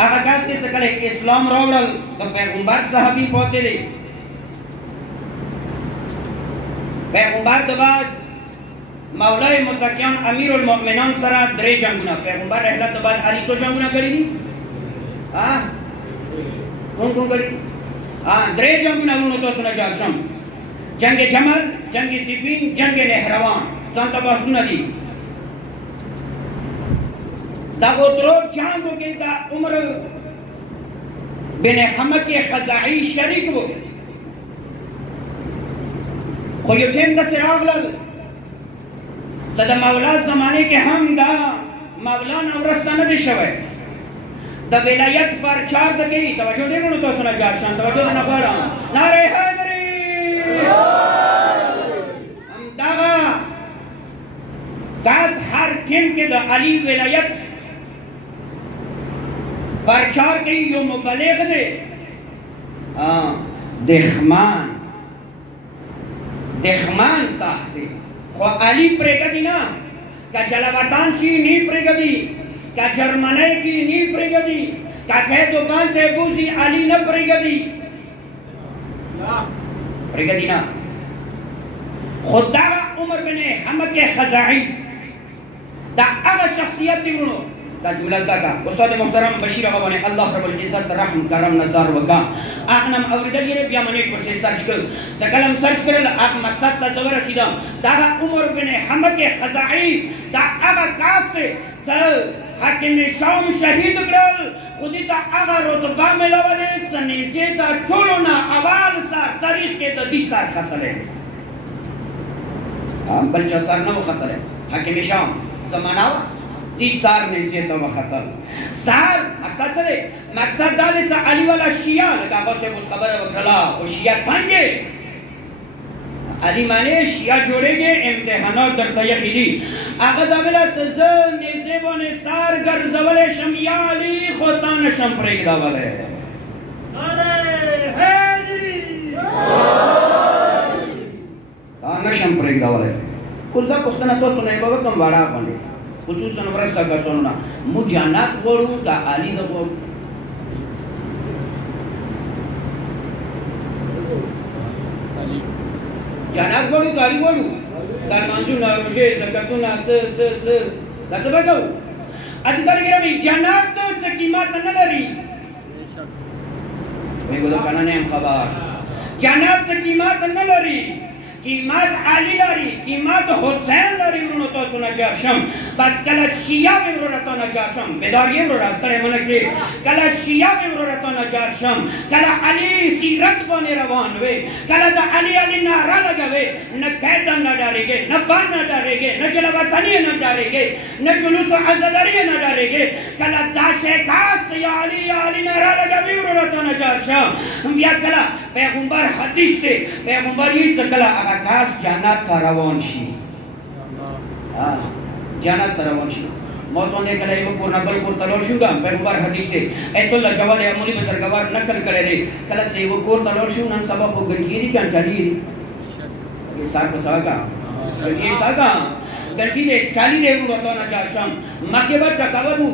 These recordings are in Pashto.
هغه کس چې کله اسلام راوړل د پیغمبر صحابي پاتې دی پیغمبر د بعد مولای متقیان امیر المؤمنان سره درې جنگونه پیغمبر رحلت د بعد علي څو جنگونه کړي دي کوم کړي درې جنگونه ورونو تاسو نه جوړ شم جنگ جمل جنگ صفین جنگ نهروان څنګه باسونه دي دا درو جنگو کې دا عمر بن حمد خزاعی شریک وو خو یو ټیم داسې راغلل څه د مولا زمانې کې هم دا مولانا ورسته نه دی شوی د ولایت پرچار د کوي توجه دی ورونو تاسو نه جار شان توجه نه غواړم نعره حیدري همدغه داس هر ټیم کې د علي ولایت پرچار کوي یو مبلغ دی دخمان ساخته خو علی پرېږدي نه که جلوطن شي نه پرېږدي که جرمنۍ کې نه پرېږدي که قید و بند ته بوځي علی نه پرېږدي پرېږدي نه خو دغه عمر بن حمد خزاعي دا هغه شخصیت دی ورونو دا جمله زده استاد محترم بشیر آقا باندې الله رب العزت رحم کرم نظر وکړه هغه نم اورېدل یې بیا منې ورته سرچ کړ چې کله هم سرچ کړل هغه مقصد ته زه ورسېدم دغه عمر بن حمد خزاعي دا هغه کس دی چې حاکم شام شهید کړل خو دې ته هغه رتبه میلاولې چې نږدې د ټولو نه اول سر تاریخ کې د دې سر ختلی بل چا سر نه و ختلی حاکم شام زمانه وه دې سار نږدې ته وختل سار مقصد څه دی مقصد دا دی چې علي والا شیعه لکه هغه صاحب اوس خبره وکړله خو شیعه څنګه علي معنی شیعه جوړېږي امتحانات درته یخي دي هغه دا ویله چې زه نږدې باندې سار ګرځولی شم یا علي خو تا نه شم پرېږدولی تا نه شم پرېږدولی اوس دا پوښتنه تاسو نه یې به وکړم واړه باندې خصوصا ورسته کسانو نه موږ جنت غواړو که علي نه غواړو جنت غواړو که علي غواړو دا لمانځونه روژې زکاتونه څه دا څه به کوو عزیزان ګرامی جنت څه قیمت نه لري وایي ګو د کنه نه یم خبر جنت څه قیمت نه لري قیمت علی لري قیمت حسین لري ورونو تاسو نه جار شم بس کله شیعه مې ورونه تا نه جار شم بیدار یم ورونه ستړی مه نه کړې کله شیعه مې ورونه تا نه جار شم کله علي سیرت باندې روان وې کله د علي نعره لګوې نه قید نه ډارېږې نه بند نه ډارېږې نه جلوطني نه ډارېږې نه جلوس عزاداري نه ډارېږې کله دا شی کاست یا علي نعره لګوې ورونه تا نه جار شم بیا کله پیغمبر حدیث دی پیغمبر یې څه کله هغه کس جنت ته روان شي جنت ته روان شي موت باندې کله یو کور نه بل کور ته لاړ شو پیغمبر حدیث دی ایت الله جواد عملی بزرګوار نقل کړی دی کله چې یو کور ته لاړ شو نن سبا خو ګنټي دي کنټالي دي سار په څاګه ګنټي څاګه ګنټي دې ټالي دې ورته نه چا شم مکه به ټکاوو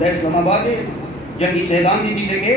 د اسلام آباد جنگی سیدان دی دیگه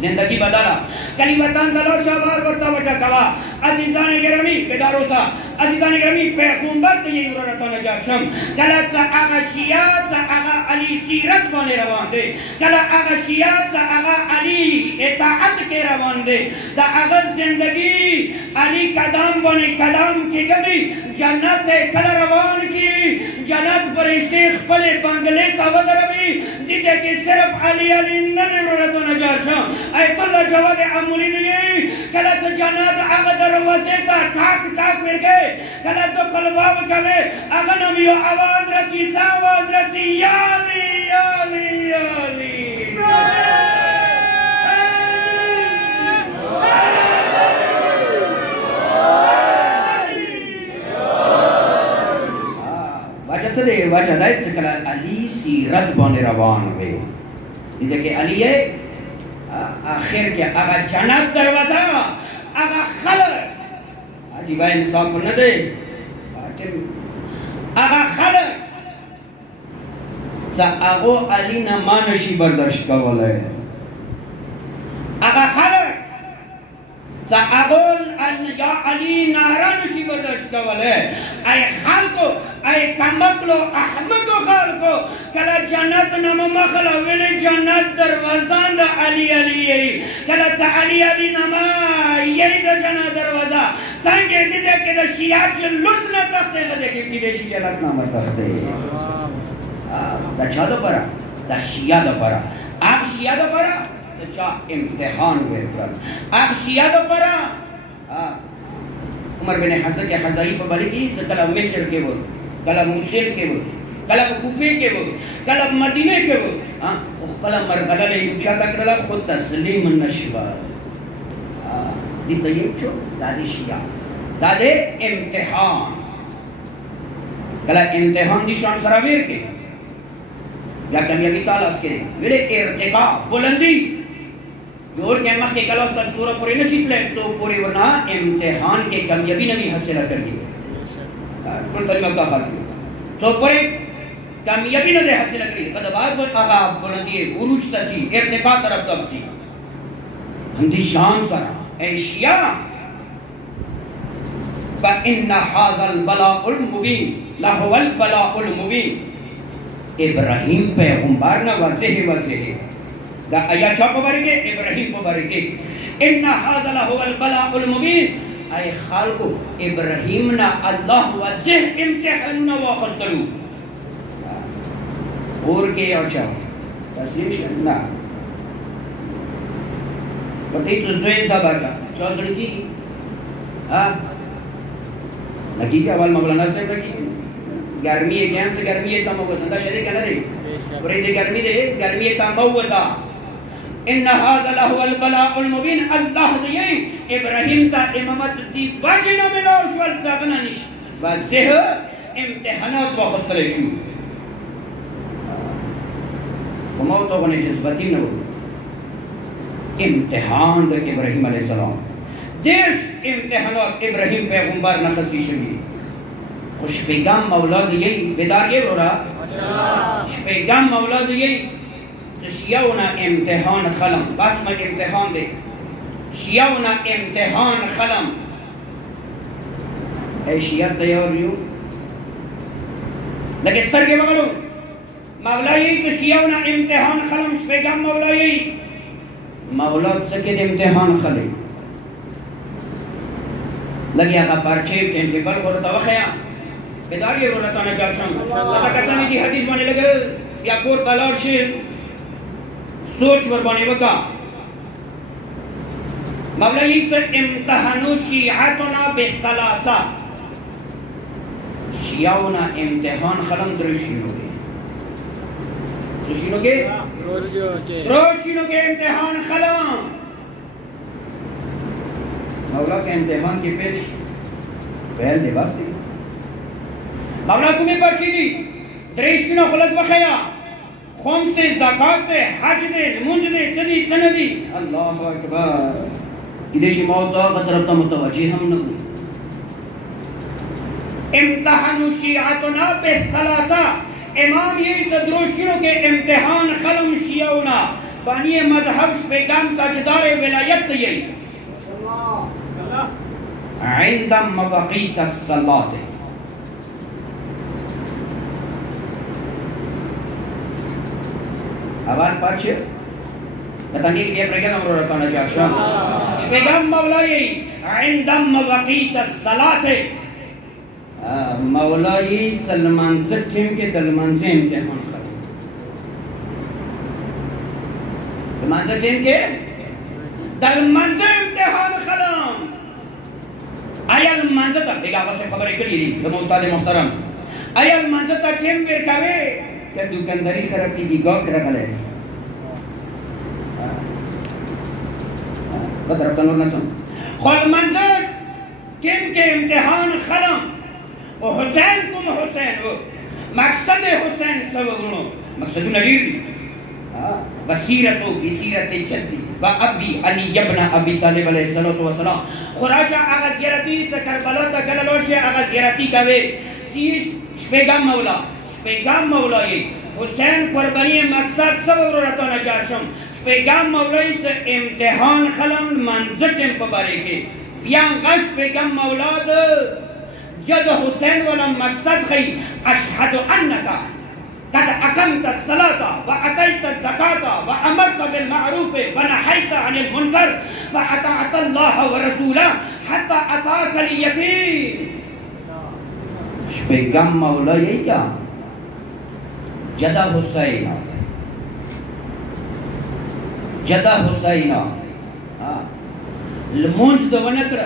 زندگی بدلا کلی وطن دلار شاوار ورطا وچا کوا عزیزان گرامی بداروسا عزیزان گرامی پیغمبر تو یہ ورطا نجار شم کلا سا آغا شیعات سا آغا علی سیرت بانے روان دے کلا آغا شیعات سا آغا علی اطاعت کے روان دے دا آغا زندگی علی قدام بانے قدام کی گدی جنت کلا روان کی جنت پرشتے خپلے بنگلے کا ودروی دیتے کہ صرف علی ننے ورطا نجار شم ایت اللہ جواد عمولی دیگی کلا تو جنت آغا دروازے کا ٹھاک ٹھاک مر گئے کلا تو قلباب کمے آغا نمیو آواز رچی یا علی یا علی یا علی وجہ دائت سے کلا علی سیرت بانے روان ہوئے جیسے کہ علی ہے آخر کیا آغا جنت دروازہ آغا خلق آجی بھائی نصاب کو نہ دے آغا خلق اغو علی نمانشی برداشت کوله اغا خلق اغول یا علی نارانشی برداشت کوله ای خلقو ای کمکلو احمقو خلقو کلا جنت نمو مخلا ولی جنت دروازان دا علی علی کلا تا علی علی نما یہی دا جنت دروازہ سنگے دیجے کہ دا شیعات جلوس نہ تختے گا کہ بیدے شیعات نام تختے دا چا دا پرا دا شیعہ دا پرا آپ شیعہ دا پرا تو چا امتحان ہوئے پرا آپ شیعہ دا پرا عمر بن حسن کے حضائی پر بلی کی کلا مصر کے وہ کلا موسیل کے وہ کلا کوفے کے وہ کلا مدینہ کے وہ کلا مرغلہ لے یوچا تکرلا خود تسلیم نشوا دی طیب چو دادی شیعہ دادے امتحان کلا امتحان دی شان سراویر کے یا کامیابی تالاس کرے ویلے ارتقا بلندی دور کے مخ کے کلاس تک دورا پوری نشید لے تو پوری ورنہ امتحان کے کامیابی نبی حاصلہ کر گئے کل کلمہ کا خلق تو پوری کامیابی نبی حاصلہ کر گئے قدبات پر آقا بلندی عروج تسی ارتقا طرف تب سی ہندی شان سرا اے شیعہ فَإِنَّ حَاذَا الْبَلَاءُ الْمُبِينَ لَهُوَ الْبَلَاءُ الْمُبِينَ ابراہیم پیغمبر نہ واضح دا آیا چا پبرگے ابراہیم پبرگے ان هذا له البلاء المبین اے خالقو ابراہیم نہ اللہ واضح امتحان نہ واخستلو اور کے اچھا تسلیم شنا بڑی تو زوین صاحب کا چوزڑ کی لگی کیا اول مولانا صاحب لگی گرمی ہے گیان سے گرمی ہے تموزا دا شدے کہنا دے پریدے گرمی دے گرمی ہے تموزا ان هذا له البلاء المبین اللہ دیئے ابراہیم تا امامت دی واجنہ ملا شوال ساغنا نش واضح امتحانات واخذ کلیشو وموتو غنی جذبتی نو امتحان دا ابراہیم علیہ السلام دیش امتحانات ابراہیم پیغمبر نخصی شدی خوش پیغام مولا دیئے بیدار یہ رو رہا پیغام مولا دیئے شیعونا امتحان خلم بس میں امتحان دے شیعونا امتحان خلم اے شیعت تیار لیو لگے سر کے بغلو مولا یہی تو شیعونا امتحان خلم شپیگم مولا یہی مولا سکید امتحان خلم لگے آقا پارچے کین کے بل خورتا وخیا بیدار یہ رو رہتا نا چارشم اللہ کسانی دی حدیث بانے لگے یا کور بلار شیف سوچ وربانی وکا مولا یہ تو امتحانو شیعتنا بثلاثہ شیعونا امتحان خلم درشینو گے درشینو گے درشینو گے امتحان خلم مولا کے امتحان کی پیش پہل لباس دی مولا تمہیں پرچی دی درشینو خلق بخیا خمس دے زکاة دے حج دے منج دے چدی چندی اللہ اکبر ادھے موت آقا طرف تا متوجہ ہم نگو امتحان شیعتنا بثلاثہ امام یہ تدروشنوں کے امتحان خلم شیعونا بانی مذہب شپیگام تاجدار ولایت یہی عند مواقیت الصلاة آواز پاچھے بتانگی کہ یہ پرگیدہ مرو رہتا نا چاہشان شپیگم مولائی عندم مواقیت الصلاة مولائی سلمان سٹھیم کے دلمان سے امتحان خلق دلمان سٹھیم کے دلمان سے امتحان خلق آیا المانزتا ایک آقا سے خبر اکلی لی دمو استاد محترم آیا المانزتا ٹھیم برکاوے کہ دکندری خراب کی گاہ کرا گلے بدر ابتن اور نسن خول منظر کن کے امتحان خلم و حسین کم حسین و مقصد حسین سوگنو مقصد نریر بصیرت و بصیرت جدی و ابی علی ابن ابی طالب علیہ السلام خراشا آغا زیارتی سے کربلا تا گلالوشی آغا زیارتی کوئے چیز شپیگام مولا یہ حسین قربانی مقصد سب رتا نجاشم پیغام مولای ته امتحان خلم منزتم پباره کې بیان غش پیغام مولاد جد حسین ولا مقصد خی اشهد انک قد اقمت الصلاة واتيت الزكاة وامرت بالمعروف ونهيت عن المنكر واطعت الله ورسوله حتى اتاك اليقين پیغام مولای کیا جد حسین جدا حسینا لمونز دو ونکر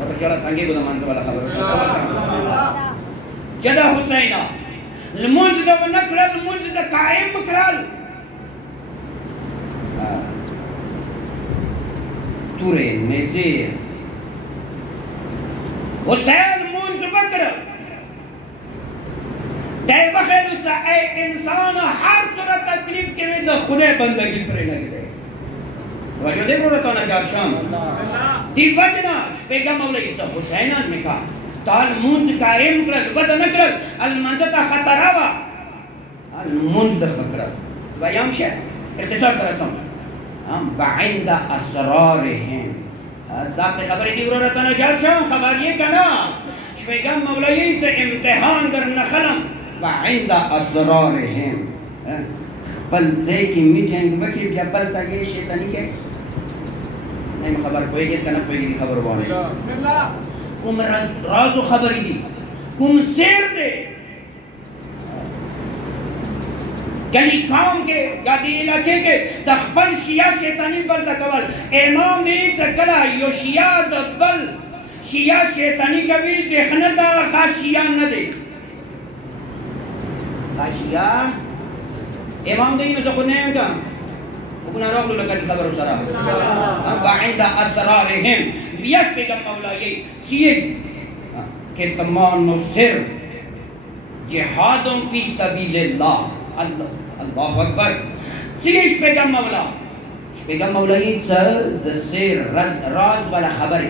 اور جڑا تنگے کو مان والا خبر جدا حسینا لمونز دو ونکر لمونز دو قائم کرال تورے نزیر حسین مونز بکر دے بخیر تا اے انسان ہر صورت تکلیف کے میں خدا بندگی پر لگ دے وجہ دے پروڑتا نجار شام دی وجنا پیغام مولی تا حسینان میں کہا تال منز قائم کرل ودا نکرل المنزتا خطراوا المنز دا خطرل ویام شاید اختصار کرتا ہم بعند اسرارهم ساخت خبری دی پروڑتا نجار شام خبر یہ کنا پیغام مولی تا امتحان در نخلم وعند اسرارهم بل زي کی میٹنگ وکی بیا بل تاگے شیطانی کے نہیں خبر کوئی گے تنہ کوئی گی خبر بانے بسم اللہ کم راز و خبری دی کم سیر دے گلی کام کے گادی علاقے کے دخبل شیعہ شیطانی بل تکول امام نیت کلا یو شیعہ دبل شیعہ شیطانی کبھی دیکھنا دا خاص شیعہ نہ دے خاشیاء امام دین جو خود نہیں کا وكنا نقول لك الخبر الصراحه وعند اسرارهم بيسبق مولاي سيد كتمان السر جهاد في سبيل الله الله اكبر سيش پیغام مولا پیغام مولاي د سر راز والا خبر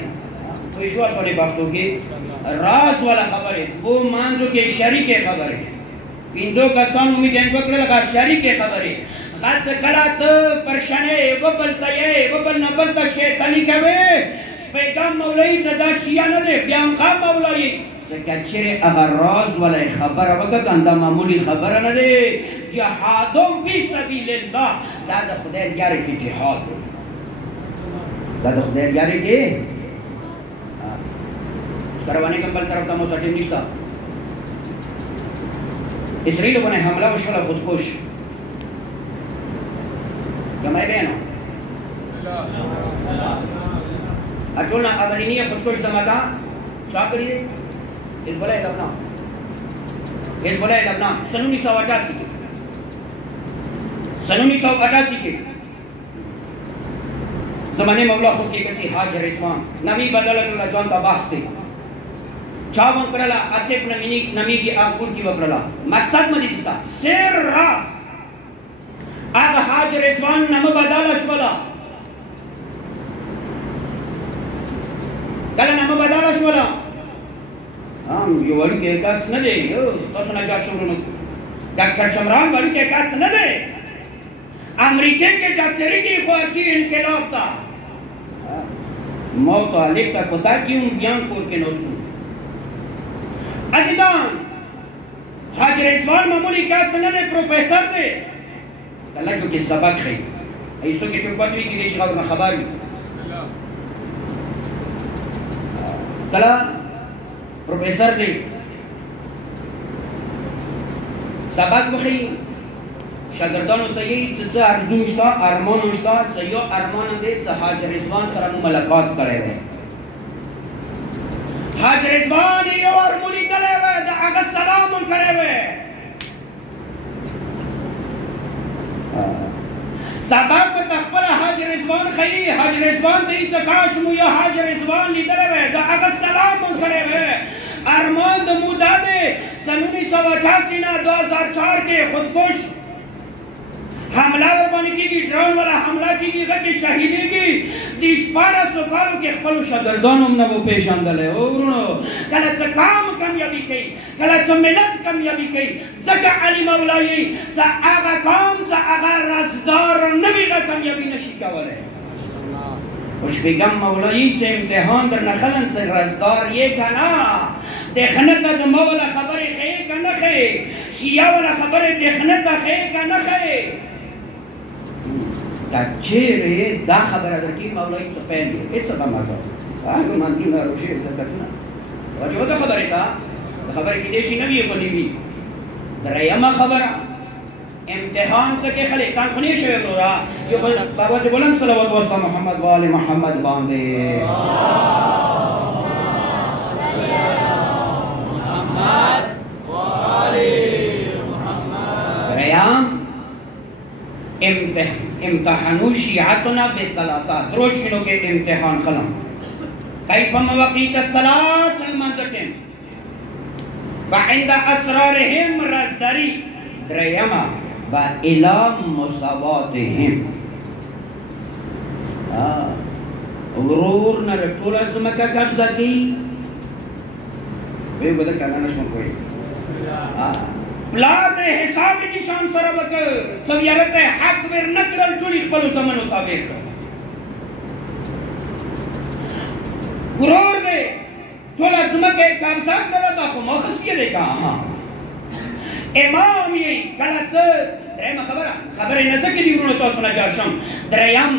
کوئی شو سوري باختو کې راز والا خبر وہ مانزو کے شریک خبر ہے پینزو کسانو میٹنگ بکرل غا شریک خبری غد کلات پرشنے وبلتا یہ وبل نبلتا شیطانی کوئے پیغام مولائی زدہ شیعہ ندے بیان خواب مولائی زکچر اگر راز والا خبر وقت اندہ معمولی خبر ندے جہادوں فی سبیل اللہ دادا خدای یاری کی جہاد دادا خدای یاری کی کروانے کا پل طرف کا موسیٰ ٹیم نشتا اسرائیل کو نے حملہ وشولا خودکش کمائی بینو اٹولنا اولینی خودکش دماغا چاہ کری دے حزب اللہ لبنان سن 1988 کے زمانے مولا خود کی کسی حاج رسوان نمی بدل اللہ جوان کا باس دے چاون کرلا اسف نمی کی آکول کی وکرلا مقصد مدی دیسا سیر راس آگا حاج رضوان نم بدالا شولا کلا نم بدالا شولا ہم یہ ولی کے کاس نہ دے تو سنا جا شروع ڈاکٹر چمران ولی کے کاس نہ دے امریکن کے ڈاکٹری کی خواہشی انقلاب تا موت علیب کا پتا کیوں بیان کور کے نوستو عزیزان حاج رضوان معمولی کاس نہ دے پروفیسر دے اللہ جو کہ سبق ہے ایسو کے چوپت بھی کی دیش غور میں خبر کلا پروفیسر دے سبق بخی شاگردان ہوتا یہ چیزا ارزو مشتا ارمان مشتا چیو ارمان دے حاج رضوان سرم ملاقات کرے ہوئے حاج رضوان یہ ارمونی دلے ہوئے دا اگر سلام کرے ہوئے سبب تخبر حاج رضوان خیلی حاج رضوان دی زکاش مو یا حاج رضوان لی دلے ہوئے دا اگر سلام کرے ہوئے ارمان دا مودا دے سن 1988 2004 کے خودکش حمله ورباندې کېږي، ډرون والا حمله کېږي، هغه کې شهیدېږي. د 1400 کالو کې خپلو شاګردانو هم نه به پېژندلی. او ورونو کله څه قام کامیابي کوي، کله څه ملت کامیابي کوي، ځکه علي مولایي څه هغه قام څه هغه رازدار نه وي هغه کامیابي نشي کولی. او شپږم مولایي چې امتحان درنه خلن څه رازدار یې که نه، دښنه ته د ما والا خبرې ښیې که نه ښیې، شیعه والا خبرې دښنه ته ښیې که نه ښیې. که چیرې دا خبره درکړي مولایي څه پیل یې هېڅ به مزه هغه مندونه روژې زکتونه توجه د خبرې ته د خبرې کېدای شي نه وي په نه وي. درېیمه خبره امتحان څه کې خلک تان خو نه شوی وروره یو بابا چې بلند صلوات واسطه محمد و آل محمد باندې درېیم امتحانو شیعتنا بثلاثات دروشنو کې امتحان خلم کیف مواقیت الصلاة المنزکن وعند اسرارهم رزدری. درېیمه و الى مساواتهم ورور نه ټوله ځمکه قبضه کوي وی بده کنه نشم کوي پلار د حساب نشان سره وکړ سویارت حق ور نکړل ټول خپل زمانو تابع کړ. ورور دې ټوله ځمکه قبضه کړه دا خو مخص کې دی کا امام یې کله څه درېیمه خبرې نه څه کې دي ورونو تاسو نه جار شم. درېیم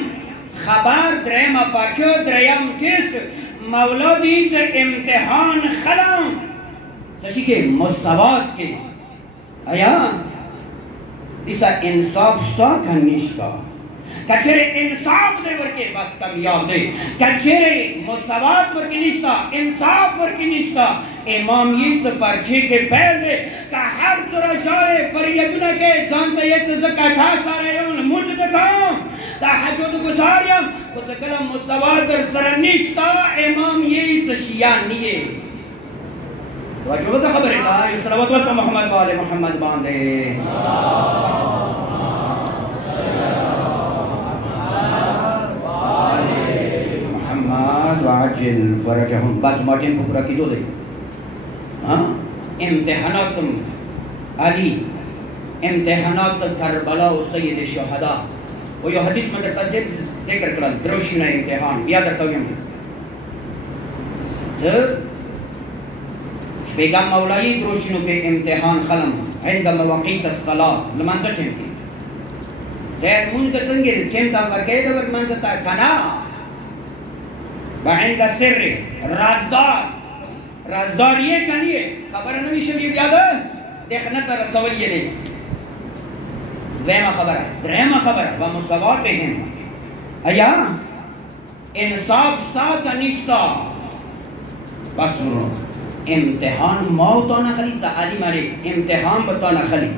خبر درېیمه پاچه درېیم ټیسټ مولا دې چې امتحان خلم څه شي کې مساوات کې آیا دیسا انصاف شتا که نشتا. کچره انصاف دے ورکے بس کامیاب دے، کچره مساوات ورکے نشتا، انصاف ورکے نشتا. امام یہ تو پرچے کے پہل دے کہ ہر طرح شارے فریدنا کے جانتا یہ تو زکاة سارے یون مجھ دکھاؤں تا حجود گزاریم خود کلم مساوات در سر نشتا. امام یہ تو شیعان نیے وجود خبر ہے صلوات واسطہ محمد و آل محمد باندے محمد وعجل فرجهم. بس مارجن کو پورا کی دو دے امتحانات علی امتحانات کربلا و سید شہداء و یہ حدیث میں ذکر کرل دروشنہ امتحان بیاد ارتویم پیغام مولائی دروشنو کے امتحان خلم عند مواقیت الصلاة لمنزہ ٹھیم کی زیر منزہ تنگی کم تا ورگئی دور منزہ تا کنا وعند سر رازدار یہ کنیے خبر نوی شریف یادا دیکھنا تا رسول یہ لے دویمہ خبر ہے درہمہ خبر ہے ومساواتهم ایا انصاف شتا کنشتا بس ورو امتحان موت آنا خلی زعالی مارے امتحان بتانا خلی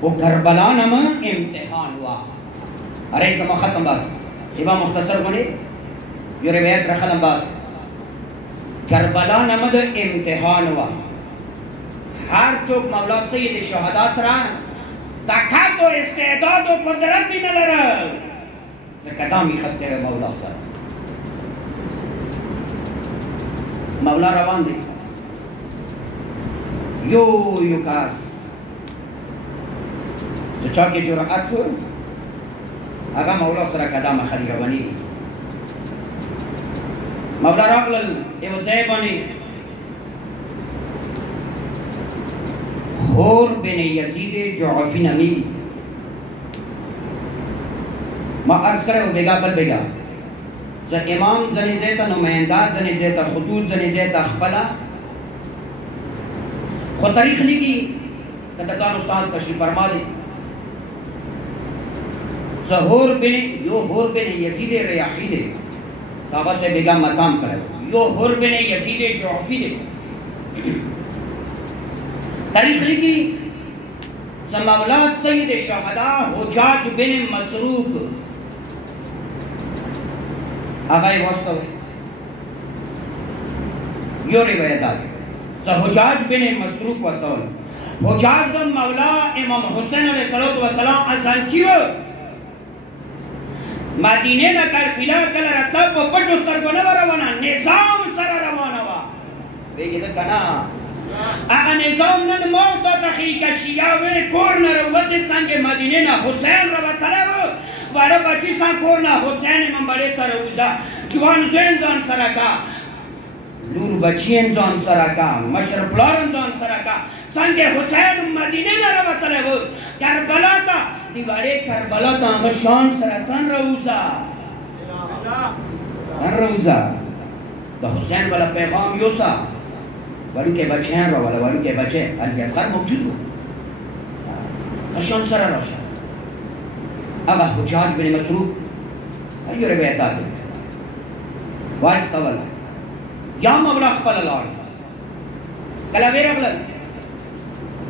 وہ کربلا نما امتحان ہوا. ارے اس ختم بس خیبہ مختصر بنے جو روایت رخلم بس کربلا نما دا امتحان ہوا. ہر چوک مولا سید شہداء سرا طاقت و استعداد و قدرت دی نلرا زکتامی خستے رہے مولا سرا مولا روان دے یو کاس تو چاکے جرعات کو اگا مولا سرا قدام خلی روانی مولا راقلل ایو زیبانی حور بن یزید جعفی نمی ما عرض کرے ہو بیگا بل بیگا امام زنی زیتا نمائندات زنی زیتا خطوط زنی زیتا خپلا خود تاریخ نہیں کی کتکان استاد تشریف فرما دے حور بن یزید ریاحی دے صحابہ سے بیگا مقام کرے یو حور بن یزید جعفی دے تاریخ نہیں کی مولا سید شہداء حجاج بن مسروق آغای واسطہ ہوئی یو روایت آگے حجاج بن مسروق واسطہ ہوئی حجاج دا مولا امام حسین علیہ السلام ازانچی و مدینه نا کرپیلا کل رتب و پت استرگو نوروانا نظام سر روانوا بگی دا کنا اگا نظام نن موتا تخیق شیعوی کورنا رو وزید سنگ مدینه نا حسین رو طلب بڑا بچی سان کورنا حسین امام بڑی تروزا جوان زین زان سرکا لور بچین زان سرکا مشر پلارن زان سرکا سنگ حسین مدینه نا رو طلب کربلا تا دیوارے کربلا تا غشان سرطان روزا دا حسین والا پیغام یوسا ولی کے بچے ہیں رو والا ولی کے بچے علی اصغر موجود ہو غشان سر روشا اگا حجاج بن مسروق ایو روایت آگے وائس قبل یا مولا خپل اللہ کلا بیر اغلل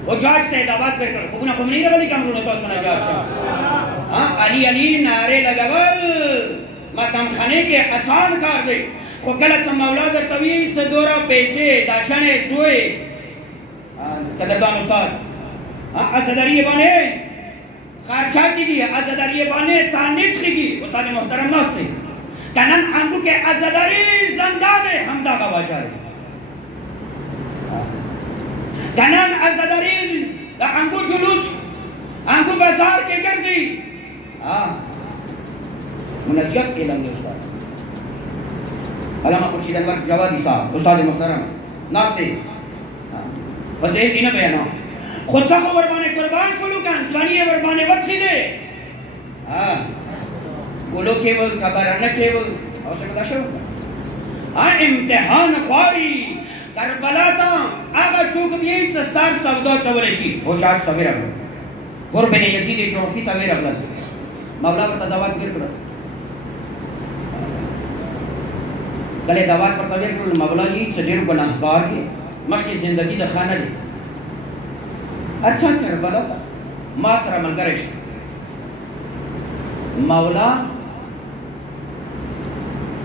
حجاج تے دعوات پر کر خوبنا خوب نہیں رغلی کامرون تو سنا جاشا علی نعرے لگول ماتم خانے کے آسان کار دے خو کلت سم مولا در طویل سے دورا پیسے داشن سوئے قدردان استاد ازداری بانے خارچاتی گی ازداری بانے تانیت خیگی استاد محترم ناستے کنن انگو کے ازداری زندان حمدہ کا واجہ رہے کنن ازداری انگو جلوس انگو بازار کے گردی منجیب علم دے استاد علامہ خورشید انور جوادی صاحب استاد محترم ناستے بس ایک ہی نہ بیانا خود سا کو وربانے قربان فلو کن زوانی وربانے وقت خیدے گلو کے وہ کبرانہ کے وہ اور سے بتا شو امتحان خواری کربلا تا آگا چوک بیئی سستار سودا تورشی حجاج تغیر اگلا قربن یزید جوفی تغیر اگلا مولا پر تدوات گر کرا کلے دوات پر تغیر کرا مولا جی صدیر گناہگار کے مخی زندگی دا خانہ دے اچھا کربلا تا ماستر عمل کرش مولا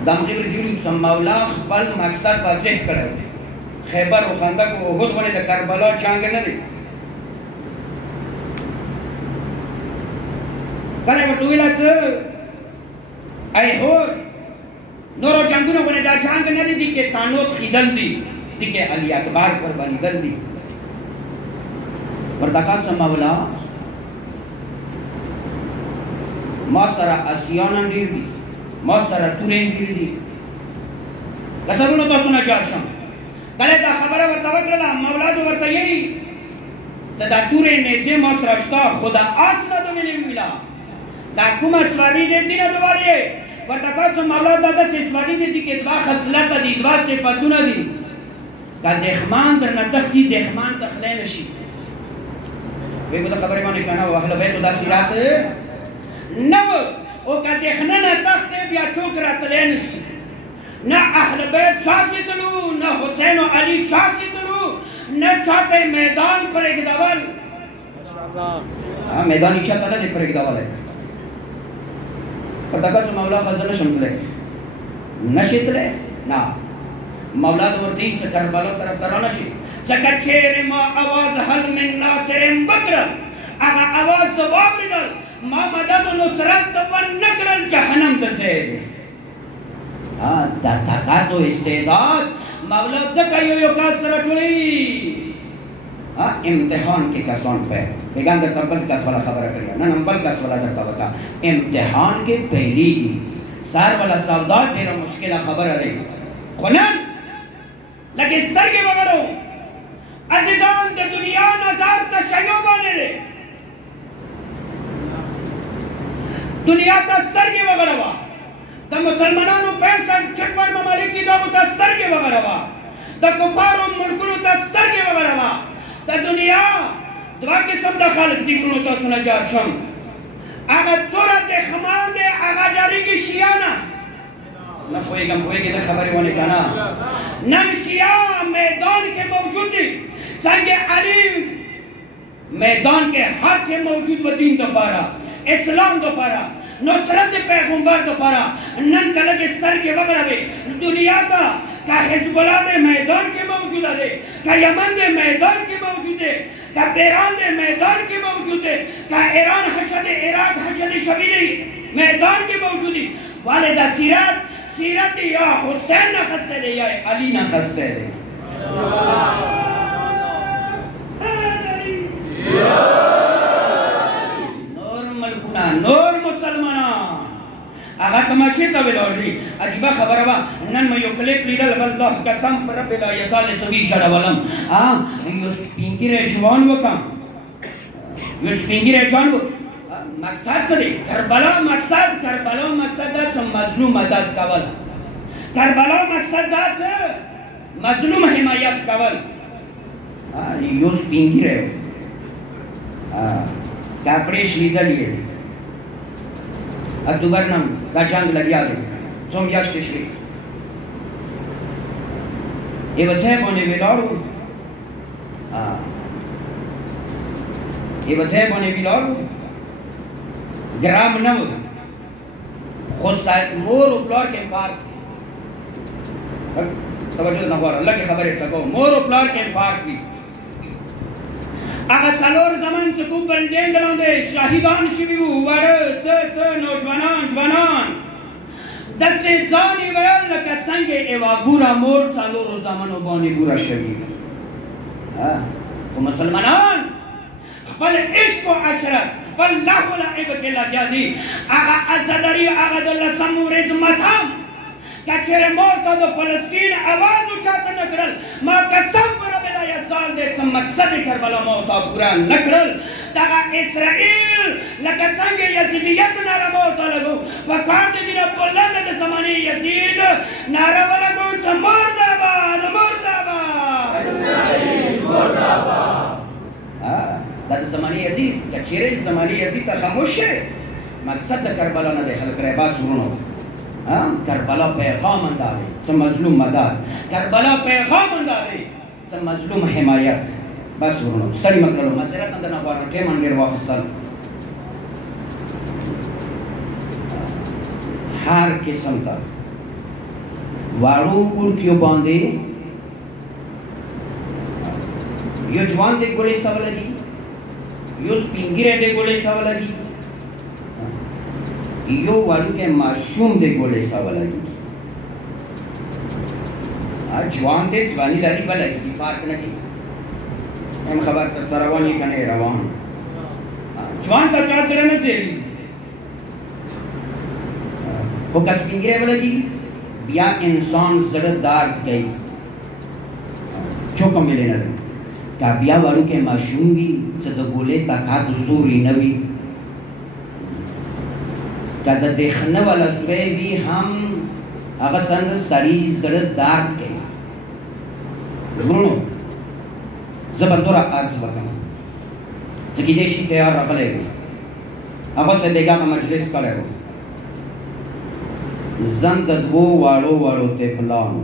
دمغی رجولی سم مولا خبال مقصد واضح کرے خیبر و خندق و احد بنے دا کربلا چانگ نہ دے کلے بطویلہ سے ایہور نورو جنگونو بنے دا چانگ نہ دے دی کہ تانوت خیدل دی کہ علی اکبر قربانی دل دی بردکان سے مولا ماستر اسیانن دیر دی ماستر تورین دیر دی کسرونو تو سنا چارشم کلے دا خبرہ ورطاوت للا مولا دو ورطا یہی دا تورین نیزے ماستر اشتا خدا آسنا دو ملی ملا دا کم اسواری دے دینا دوارے ورطاکات سن مولا دا دا سے اسواری دے دی کہ دوا خسلتا دی دوا سے پتونا دی کہ دخمان در نتخ دی دخمان تخلے نشی ویگو دا خبری مانے کہنا وہ اہل بیتو دا سیرات نو او کا دیکھنا نہ تختے بیا چوک رات لینشی نہ اہل بیت چاہتی دلو نہ حسین و علی چاہتی دلو نہ چاہتے میدان پر ایک دوال میدانی چاہتا نہ دے پر ایک دوال ہے پر تکا چو مولا خزر نشم تلے نشی تلے نا مولا دور دین سے کربالو طرف ترانشی سکا چیر ما آواز حل من ناصر بکر اگا آواز تو باب لگل ما مدد و نصرت و نکرن جہنم دسے دے در طاقت و استعداد مولا زکایو یو کسرت لی امتحان کے کسان پہ بیگان در تبل کس والا خبر کریا نا نمبل کس والا در تبکا امتحان کے پہلی کی سار والا سودار دیرا مشکلہ خبر رہی خونن لگے ستر کے بگڑو عزیزان در دنیا نظار تشیع بانے دے دنیا تستر کے بگڑوا دا مسلمانانو 65 ممالک کی داو تستر کے بگڑوا دا کفارو ملکونو تستر کے بگڑوا دا دنیا دعا قسم دا خالق دیکنو تا سنا جارشم آگا تورا دخمان دے آگا جاری کی شیعانا نہ پوئے گی دا خبری ہونے کا نا نم شیعہ میدان کے موجود دی سنگ علیم میدان کے حق کے موجود و دین تو پارا اسلام دو پارا نصرت پیغمبر دو پارا نن کلگ سر کے وغیرہ بے دنیا کا حزب اللہ دے میدان کے موجود دے کا یمن دے میدان کے موجود دے کا کا ایران دے میدان کی موجود ہے کا ایران حشد عراق حشد شبیلی میدان کی موجود ہے والدہ سیرت یا حسین نہ خستے دے یا علی نہ خستے دے نور ملکونا نور مسلمانان آغا تماشی تا بلور دی عجیبہ خبر با نن میں یو کلپ لیدل بل دوح قسم پر رب لا یسال سوی شڑا ولم یو سپینکی رے جوان بکا یو سپینکی رے جوان بکا مقصد سے دی کربلا مقصد دا سم مظلوم مدد کول کربلا مقصد دا سم مظلوم حمایت کول یو سپینکی رے کپڑیش لیدل یہ اکتوبر نم دا جنگ لگیا دے سوم یاشت شری ای بچه بانه بیلارو گرام نو خود مور و پلار کے پارک توجہ نگوار اللہ کی خبر سکو مور و پلار کے پارک بھی اگر سالور زمان سکو بلڈینگ لانده شاهدان شبیو وڑ نوجوانان دست زانی ویل لکت سنگ ایوا بورا مور سالور زمانو بانی بورا شبیو خو مسلمانان خپل عشق و عشرت خپل لاخو لعب کے لگیا دی اگا ازداری اگا دل سمورز متام کچر مورتا دو فلسطین آواز اچھاتا نکرل ما قسم پر بلا یزال دے سم مقصد کربلا موتا پورا نکرل تاگا اسرائیل لکت سنگ یزیدیت نارا موتا لگو وکار دے دینا بلند دے زمانی یزید نارا لگو چا مرداباد اسرائیل مرداباد دا زمانی یزید کچر زمانی یزید تا خاموش ہے مقصد کربلا ندے حل کرے باس رونو کربلا پیغام اندازے سم مظلوم مدار کربلا پیغام اندازے سم مظلوم حمایت بس ورنو ستری مکرلو مزیرت اندر نقوارا ٹیمان گیر واقستل ہر قسم تا وارو اڑکیو باندے یو جوان دے گولے سوالا دی یو سپینگیرے دے گولے سوالا دی یو والو کے معشوم دے گولے سوالا دی جوان دے جوانی لاری بلا دی پارک نکی ام خبر تر سروانی کنے روان جوان تا چاہ سرنے سیری وہ کس پینگرے بلا دی بیا انسان زرد دار گئی چوکم ملے نظر تا بیا والو کے معشوم بھی صدا گولے تاکات سوری نوی تا دا دیکھنے والا سوے بھی ہم اغسند سری زرد دارد کے زرونو زبندورا عرض بکنا چکی دیشی تیار رقلے گو اغا سے بیگا کا مجلس کرے گو زند دو وارو تے پلانو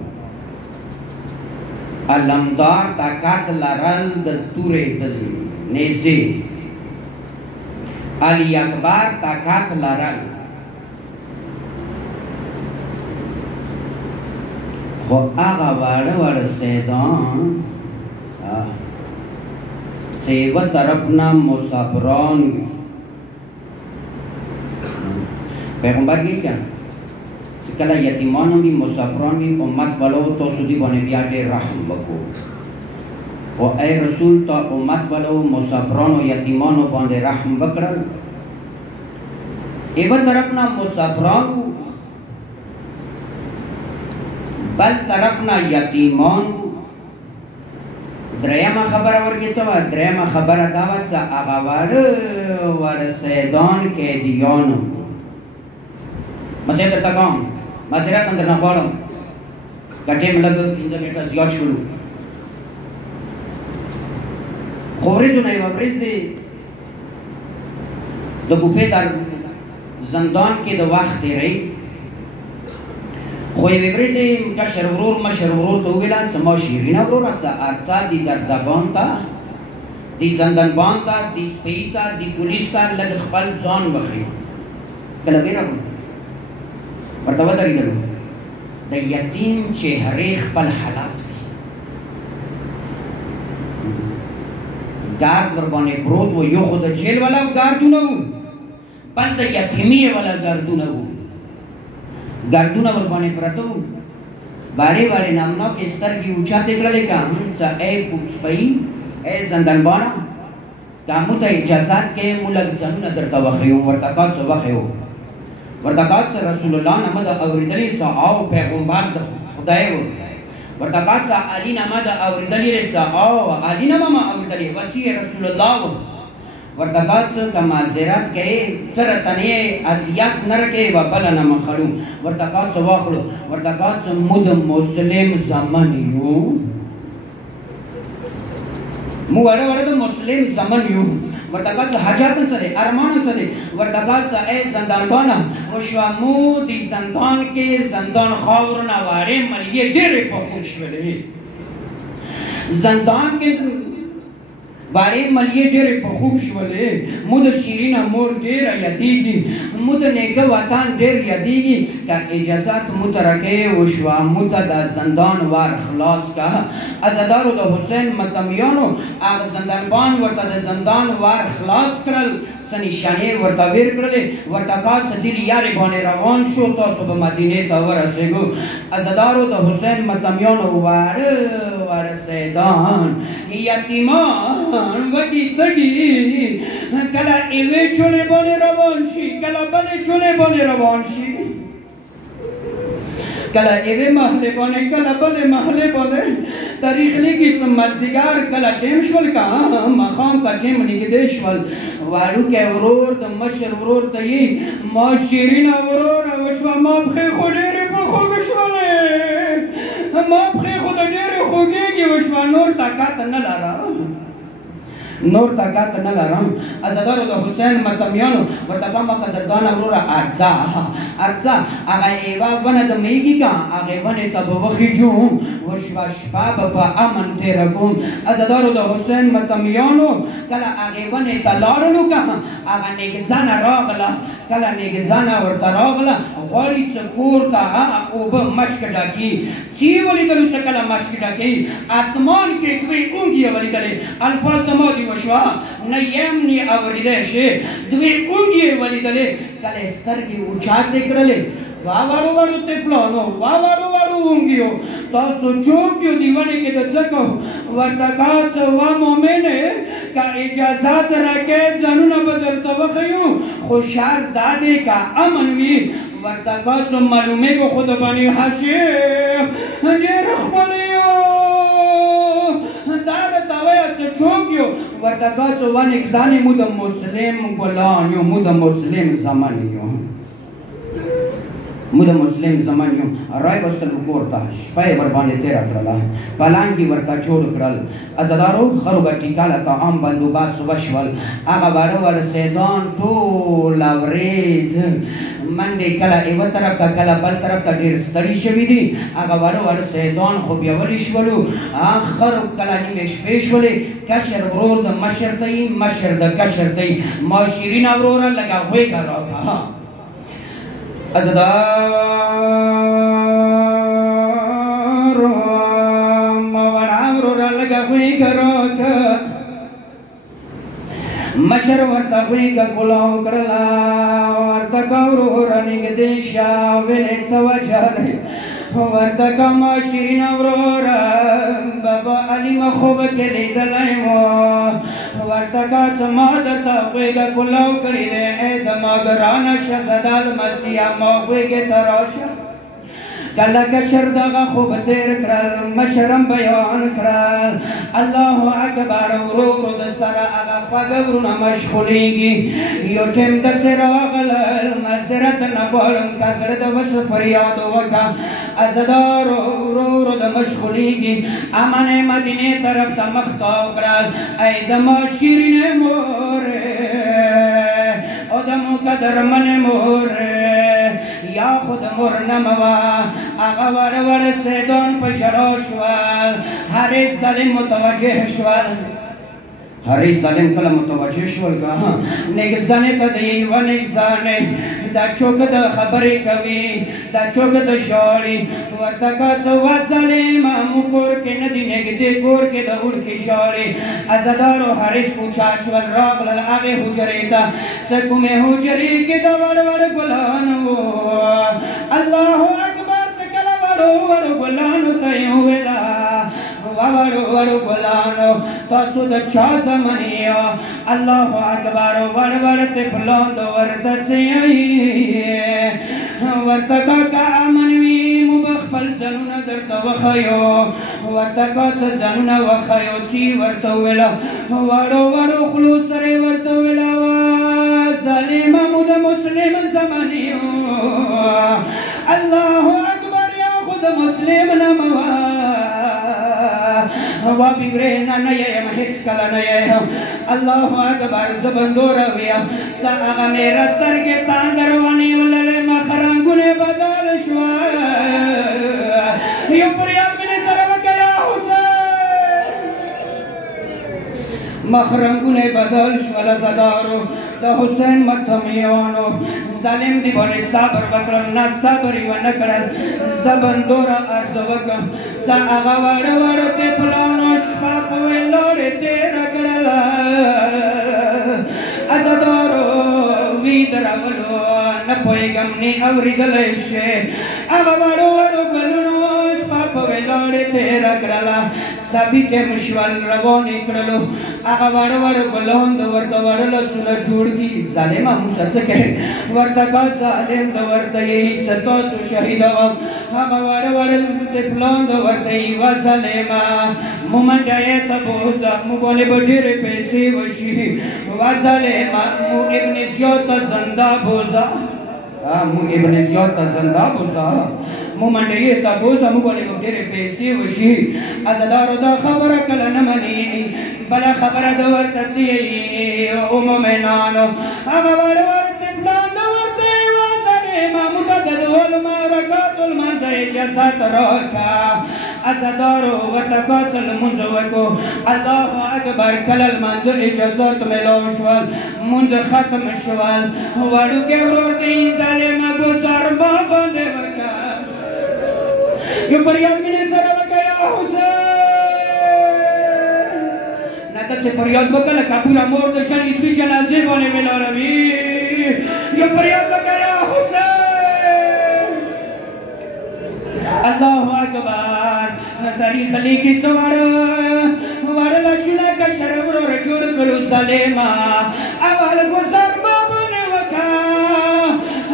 علمدار تاکات لرل دلتور دزی نیزی علی اکبر تاکات لرل خو آغا وارا سیدان سیوہ طرفنا مسافران پیغمبر یہ کیا سکلا یتیمان بھی مسافران بھی امت والو تو سودی بانے بیاٹے رحم بکو و اے رسول تا امت والو مسافران و یتیمان بانے رحم بکرل ایوہ طرفنا مسافران بل طرفنا یتیمان دريما خبر ورگی سوا دريما خبر دعوت سا آغا وار سیدان کے دیانو مسیح در تکام مسیرات اندر نخوالم کٹے میں لگو انزرنیٹا زیاد شروع خوری جو نہیں وابریز دے دو گفے در زندان کے دو وقت دے رہی خوی ویبریزی که شرورور تو بیلن سما شیرین ورور اتسا ارچا دی دردبان تا دی زندنبان تا دی سپی تا دی پولیس تا لگ خپل زان بخی کلا بیرا بون مرتبہ داری دلو دا یتیم چهره خپل حالات گرد وربانه پروت و یو خود جیل والا گردونه و بند یتیمیه والا گردونه و گردونه وربانه پرتو باره باره نامنا که سترگی اوچا تکرده که چا ای پوچپایی ای زندانبانا کامو تا اجازت که مولد زنون در تا وخیو ورتکات سا وخیو ورتکات سا رسول اللہ نمد اوریدلی چا آو پیغمبر خدای و ورتکات سا علی نمد اوریدلی چا آو علی نمد اوریدلی وسیع رسول اللہ و ورتکات سا کمازیرات که سر تنیه ازیات نرکه و بلا نمخلو ورتکات سا واخلو ورتکات سا مد مسلم زمانیو مو وڑا وڑا تو مسلم زمن یوں ورتکات سا حاجاتن سدے ارمانن سدے ورتکات سا اے زندانبانا وشوا مو دی زندان کے زندان خاورنا وارے ملیے دیر پخوش ولی زندان کے وارے ملیے دیر پخوش ولی مود شیرین مور دیر یدیگی مود نیگه وطن دیر یدیگی که اجازت مترکه وشوا مود دا زندان وار خلاص که ازدارو دا حسین متمیانو آغا زندانبان ورطا دا زندان وار خلاص کرل سنشانه ورطا ویر کرلی ورطاقات سدیر یاری بانه روان شو تا صبح مدینه تا ورسیگو ازدارو دا حسین متمیانو وار سیدان یتیمان وگی تگی کلا ایوه چونه بانه روان شی کلا بله چونه بانه روان شی کلا ایوه محله بانه کلا بله محله بانه تاریخ لیگی چون مزدیگار کلا کم شول که مخام تا کم نگده شول وارو که ورور دا مشر ورور تا یی ما شیرین ورور وشو ما بخی خودیری بخوگ شوله ما بخی خودیری خوگیگی وشو نور طاقت نلارا نور طاقت نلارم ازدارو دا حسین متمیانو ورطاقا ما قدردان ورورا ارزا آغا ایوا بنا دا میگی که آغا بنا تبوخی جون وشوا شپاب پا امن تیرکون ازدارو دا حسین متمیانو کلا آغا بنا تلارنو که آغا نگزان راغلا کلا نگزان ورطا راغلا غوری چکور تا اوبا مشک ڈاکی چی ولی دلو چکلا مشک ڈاکی آسمان کے دوی اونگی ولی دلی الفاظ دمادی وشوا نیم نی اوریده شه دوی اونگی ولی دلی کلا استرگی اوچات دکرلی واوارو وارو تفلانو واوارو وارو اونگیو تاسو چوکیو دیوانی که دچکو ورطاقات و مومنه که اجازات رکه زنون بدر توقیو خوشار داده که امنوی ورطاقات معلومه کو خود بانی حشیب دیر اخبالیو دار تاویت چوکیو ورطاقات و نکزانی مود مسلم گلانیو مود مسلم زمانیو مود مسلم زمانیو رای بستل بکورتا شپای بربانه تیرا کرلا پلانگی ورطا چور کرل ازدارو خروگا ٹیکالا تا عام بندوباس وشول آغا بارو ور سیدان تو لوریز منده کلا ایو طرف تا کلا بل طرف تا دیر ستری شوی دی آغا بارو ور سیدان خوب یولی شولو آخر کلا نیمش پیش ولی کشر ورور دا مشر تایی مشر دا کشر تایی ما شیرین ورورا لگا ہوئی کر رہا تھا ازدارو موڑا ورورا لگا ہوئی کر رہا تھا مشر ورطا ہوئی کا کلاو کرلا ورطا کورورا نگدیشا ویلے سوجا دے ورطا کما شیرین ورورا بابا علی مخوب کے لیدلائیو ورطا کا سمادتا ہوئی کا کلاو کری دے اے دماغرانا شزدال مسیح موئی کے تراشا کلا کشر داغا خوب تیر کرل مشرم بیان کرل اللہ اکبر ورور دستر اغا فگورنا مشغولیگی یو ٹیم دسر آغلل مزرت نبولم کسر دوش فریاد وکا ازدار ورور دا مشغولیگی امن مدینه طرف تا مختاو کرل ای دما شیرین مورے او دمو قدر من مورے یا خود مرنموا آغا وڑ وڑ سیدون پشڑو شوال ہر ظلم متوجہ شوال حریص ظالم کله متوجه شول که نګزانې ته د یوه نګزانې دا چوک د خبرې کوي دا چوک د ژاړي ورته که څه وظالمه مو کور کې نه دي نږدې کور کې د اوړکې ژاړي عزادارو حریص اوچا شول راغلل هغې حجرې ته څه کومې حجرې کې د وړ وړ ګلان وو الله اکبر څه کله وړو وړو ګلانو ته یې وویله وړو وړو ګلانو تاسو د چا زمن یو الله اکبر وړ وړ طفلان د ورته څه ورته که امن وي مو به خپل ځانونه درته وښیو ورته که څه ځانونه وښیو چې ورته وویله وړو وړو خولو سره یې ورته وویله ظالمه مو د مسلم زمن یو الله اکبر یا خو د مسلم نه مه وابیرین نه یم هیڅ کله نه یم الله اکبر زه بندوره ویم څه هغه مې سترګې تاندر ونیوللې مخ رنګونه بدل شوه یو فریاد مې سره وکړه یا حسین مخ رنګونه بدل شول عزادارو د حسین مته مې یوانو ظالم دی باندې صبر وکړل نه صبر یې ونه کړل زه بندوره عرضه وکړم څه هغه واړه واړه طفلانو شپه په ویلوړې تېره کړله عزادارو وید راولو نه پوهېږم نه اورېدلی شې هغه واړو واړو ګلونو شپه په ویلوړې تېره کړله سبي کې مشول روان یې کړلو هغه واړه واړه ګلان د ورته واړه لاسونه جوړ کړي ظالمه موږ څه کوې ورته که ظالم د ورته یې څه تاسو شهیده وم هغه واړه واړه طفلان د ورته یې وه ظالمه مو منډه یې ته بوځه مو باندې به ډېرې پیسې وشي وه ظالمه مو ابن زیاد ته زنده بوځه مو ابن زیاد ته زنده بوځه مو منډه یې ته بوځه مو باندې به ډېرې پیسې وشي عزادارو دا خبره کله نه مني بله خبره د ورته څه یې او مومنانو هغه واړه واړه طفلان د ورته یې وه ظالمه موږ ته د والمرکاتو لمانځه اجازت راکړه عزادارو ورته که لمونځ وکړو الله اکبر کله لمانځه اجازت میلاو شول مونځ ختم شول وړوکی ورور ته یې ظالمه ګوزار ما باندې وکړه یو فریاد مینې سره وکړه یا حسین نه داسې فریاد وکړه لکه پوره مور د شل عیسوي جنازې باندې ولاړوي یو فریاد وکړه یا حسین الله اکبر تاریخ لیکي څه واړه لاسونه کشر ورور جوړ کړو ظالمه اول ګذر ما باندې وکړه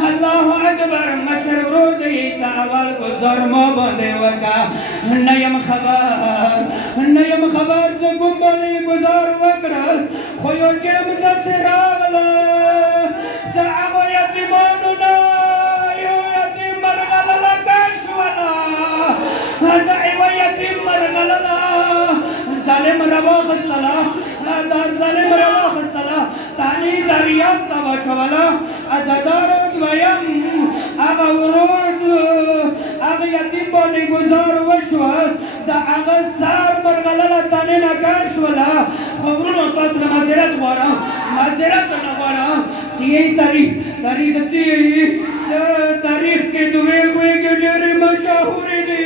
الله اکبر مشر ورور دی څه اول ګذر ما باندې وکړه نه یم خبر زه کوم باندې ګذر وکړل خو یو ټیم داسې راغله څه هغو یتیمانو نه یو یتیم مرغلله کړ شوله د یوه یتیم مرغلله ظالم راواخیستله دا ظالم راواخیستله تاني دریاب ته واچوله عزادارو دویم هغه ورور هغه یتیم باندې ګذار وشول د هغه سر مرغلله تانې نه کړ شوله خو ورونو تاسو نه معذرت غواړم معذرت نه غواړم چې یې تاریخ څه یې تاریخ کې دوې ګویږي ډېرې مشهورې دي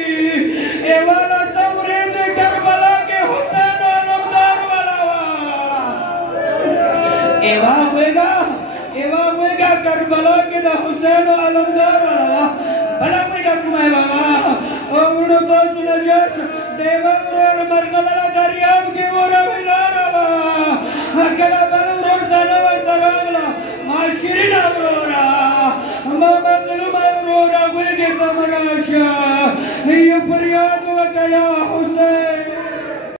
ایواله څه ورځې کربلا کې حسین علمدار والا وه ایوا ګویږه کربلا کې د حسین علمدار والا وه بله ګویږه کومه یې بابا او ورونو تاسو نه جوړ د یوه ورور مرغلله دریاب کې